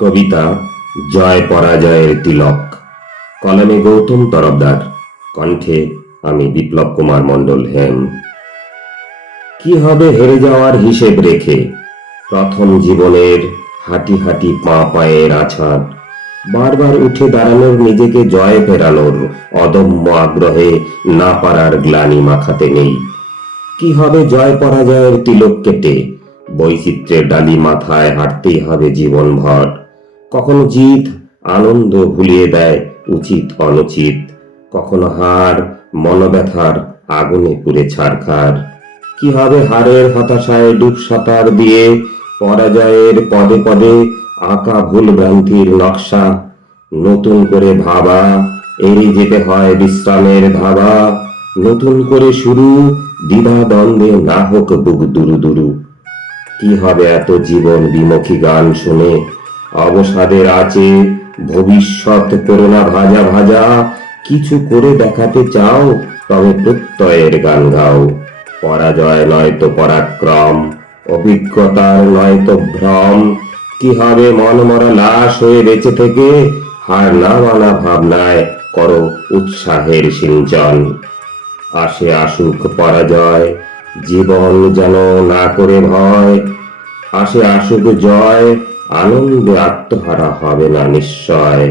কবিতা জয় পরাজয়ের তিলক। কলমে গৌতম তরফদার, কণ্ঠে আমি বিপ্লব কুমার মণ্ডল হেম। কি হবে হেরে যাওয়ার হিসেব রেখে? প্রথম জীবনের হাঁটি হাঁটি পা পায়ের আছাড়, বারবার উঠে দাঁড়ানোর, নিজেকে জয় ফেরানোর অদম্য আগ্রহে না পারার গ্লানি মাখাতে নেই। কি হবে জয় পরাজয়ের তিলক কেটে? বৈচিত্র্যের ডালি মাথায় হাঁটতেই হবে জীবনভর। কখনো জিত আনন্দ ভুলিয়ে দেয় উচিত অনুচিত, কখনো হার মনোব্যথার আগুনে পুড়ে ছারখার। কি হবে হারের হতাশায় ডুব সাঁতার দিয়ে, পরাজয়ের পদে পদে আঁকা ভুল ভ্রান্তির নকশা। নতুন করে ভাবা, এড়িয়ে যেতে হয় বিশ্রামের ধাবা। নতুন করে শুরু, দ্বিধা দ্বন্দ্বে না হোক বুক দুরু দুরু। কি হবে এত জীবন বিমুখী গান শুনে? অবসাদের আঁচে ভবিষ্যৎ করোনা ভাজা ভাজা। কিছু করে দেখাতে চাও, তবে প্রত্যয়ের গান গাও। পরাজয় নয়তো পরাক্রম, অভিজ্ঞতার নয়তো ভ্রম। কি হবে মন মরা লাশ হয়ে বেঁচে থেকে? হার না মানা ভাবনায় করো উৎসাহের সিঞ্চন। আসে আসুক পরাজয়, জীবন যেন না করে ভয়। আসে আসুক জয়, আনন্দে আত্মহারা হবে না নিশ্চয়।